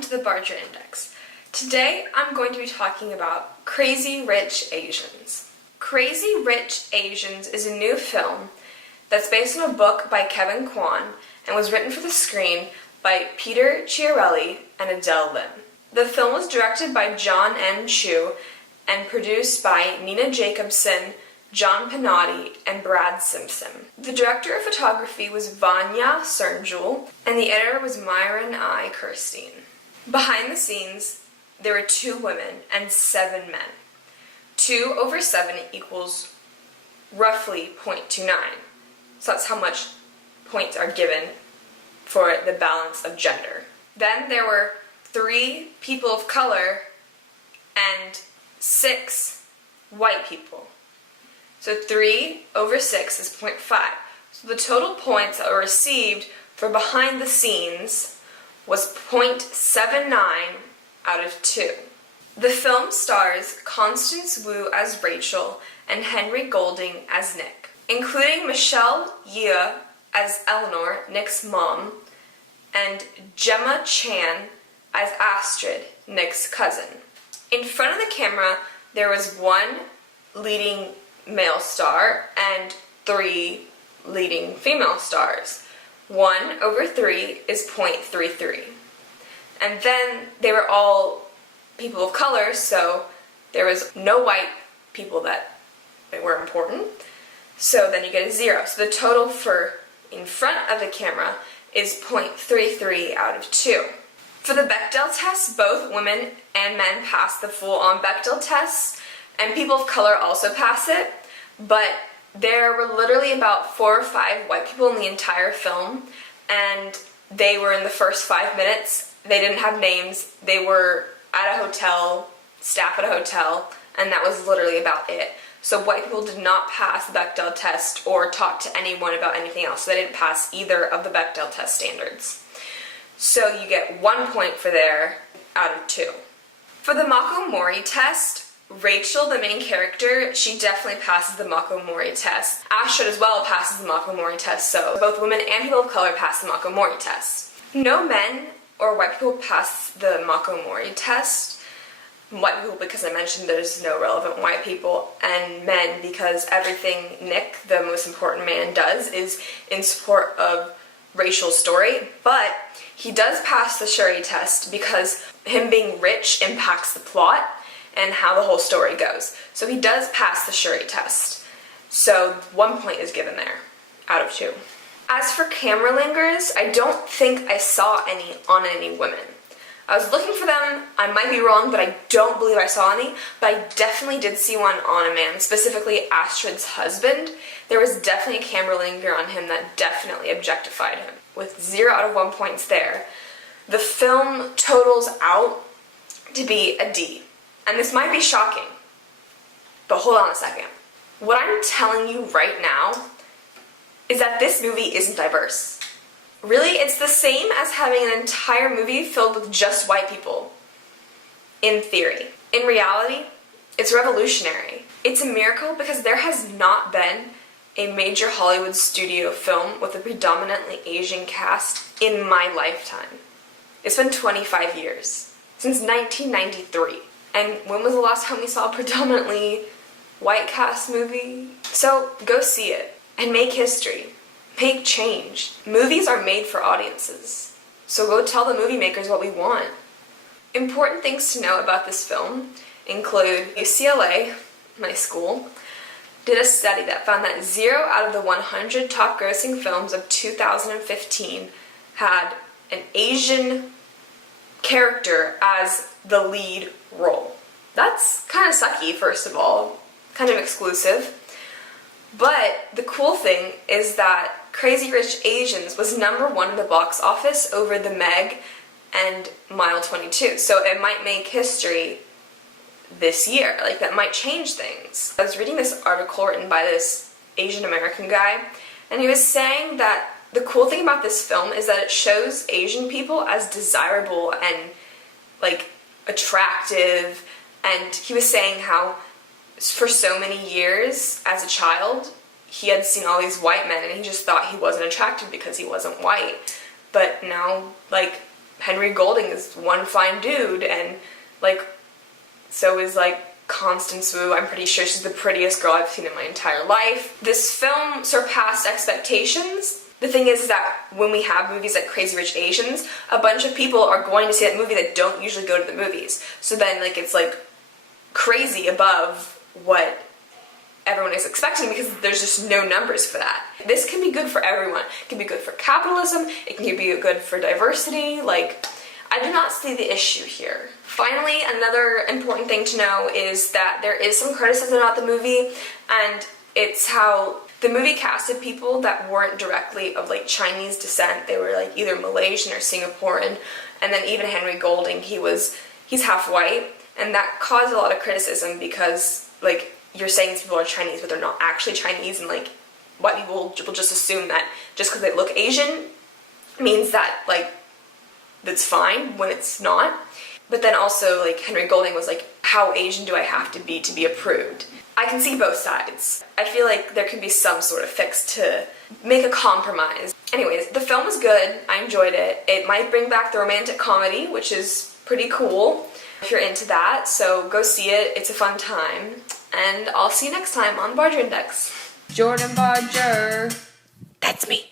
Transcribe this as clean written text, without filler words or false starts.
welcome to the Barger Index. Today I'm going to be talking about Crazy Rich Asians. Crazy Rich Asians is a new film that's based on a book by Kevin Kwan and was written for the screen by Peter Chiarelli and Adele Lim. The film was directed by John N. Chu and produced by Nina Jacobson, John Pinotti, and Brad Simpson. The director of photography was Vanya Cernjul, and the editor was Myron I. Kirstein. Behind the scenes, there were 2 women and 7 men. 2 over 7 equals roughly 0.29. So that's how much points are given for the balance of gender. Then there were 3 people of color and 6 white people. So 3 over 6 is 0.5. So the total points that were received for behind the scenes was 0.79 out of 2. The film stars Constance Wu as Rachel and Henry Golding as Nick, including Michelle Yeoh as Eleanor, Nick's mom, and Gemma Chan as Astrid, Nick's cousin. In front of the camera, there was 1 leading male star and 3 leading female stars. 1 over 3 is 0.33. And then they were all people of color, so there was no white people that were important. So then you get a 0. So the total for in front of the camera is 0.33 out of 2. For the Bechdel test, both women and men pass the full-on Bechdel test, and people of color also pass it, but there were literally about 4 or 5 white people in the entire film, and they were in the first 5 minutes. They didn't have names. They were at a hotel, staff at a hotel, and that was literally about it. So white people did not pass the Bechdel test or talk to anyone about anything else. So they didn't pass either of the Bechdel test standards. So you get 1 point for there out of 2. For the Mako Mori test, Rachel, the main character, she definitely passes the Mako Mori test. Astrid as well passes the Mako Mori test, so both women and people of color pass the Mako Mori test. No men or white people pass the Mako Mori test. White people because I mentioned there's no relevant white people, and men because everything Nick, the most important man, does is in support of Rachel's story, but he does pass the Shuri test because him being rich impacts the plot and how the whole story goes. So he does pass the Shuri test. So 1 point is given there out of 2. As for camera lingers, I don't think I saw any on any women. I was looking for them. I might be wrong, but I don't believe I saw any, but I definitely did see one on a man, specifically Astrid's husband. There was definitely a camera linger on him that definitely objectified him, with 0 out of 1 points there. The film totals out to be a D. And this might be shocking, but hold on a second. What I'm telling you right now is that this movie isn't diverse. Really, it's the same as having an entire movie filled with just white people, in theory. In reality, it's revolutionary. It's a miracle because there has not been a major Hollywood studio film with a predominantly Asian cast in my lifetime. It's been 25 years, since 1993. And when was the last time we saw a predominantly white cast movie? So go see it and make history. Make change. Movies are made for audiences. So go tell the movie makers what we want. Important things to know about this film include UCLA, my school, did a study that found that 0 out of the 100 top grossing films of 2015 had an Asian character as the lead role. That's kind of sucky, first of all, kind of exclusive. But the cool thing is that Crazy Rich Asians was #1 in the box office over The Meg and Mile 22. So it might make history this year. Like, that might change things. I was reading this article written by this Asian American guy, and he was saying that the cool thing about this film is that it shows Asian people as desirable and, like, attractive, and he was saying how for so many years as a child he had seen all these white men and he just thought he wasn't attractive because he wasn't white, but now, like, Henry Golding is one fine dude, and like so is like Constance Wu. I'm pretty sure she's the prettiest girl I've seen in my entire life. This film surpassed expectations. The thing is that when we have movies like Crazy Rich Asians, a bunch of people are going to see that movie that don't usually go to the movies. So then like it's like crazy above what everyone is expecting because there's just no numbers for that. This can be good for everyone. It can be good for capitalism, it can be good for diversity. Like, I do not see the issue here. Finally, another important thing to know is that there is some criticism about the movie, and it's how the movie casted people that weren't directly of like Chinese descent. They were like either Malaysian or Singaporean, and then even Henry Golding, he's half white, and that caused a lot of criticism because like you're saying these people are Chinese, but they're not actually Chinese, and like white people will just assume that just because they look Asian means that like that's fine when it's not. But then also like Henry Golding was like, how Asian do I have to be approved? I can see both sides. I feel like there can be some sort of fix to make a compromise. Anyways, the film was good. I enjoyed it. It might bring back the romantic comedy, which is pretty cool if you're into that. So go see it. It's a fun time. And I'll see you next time on Barger Index. Jordan Barger. That's me.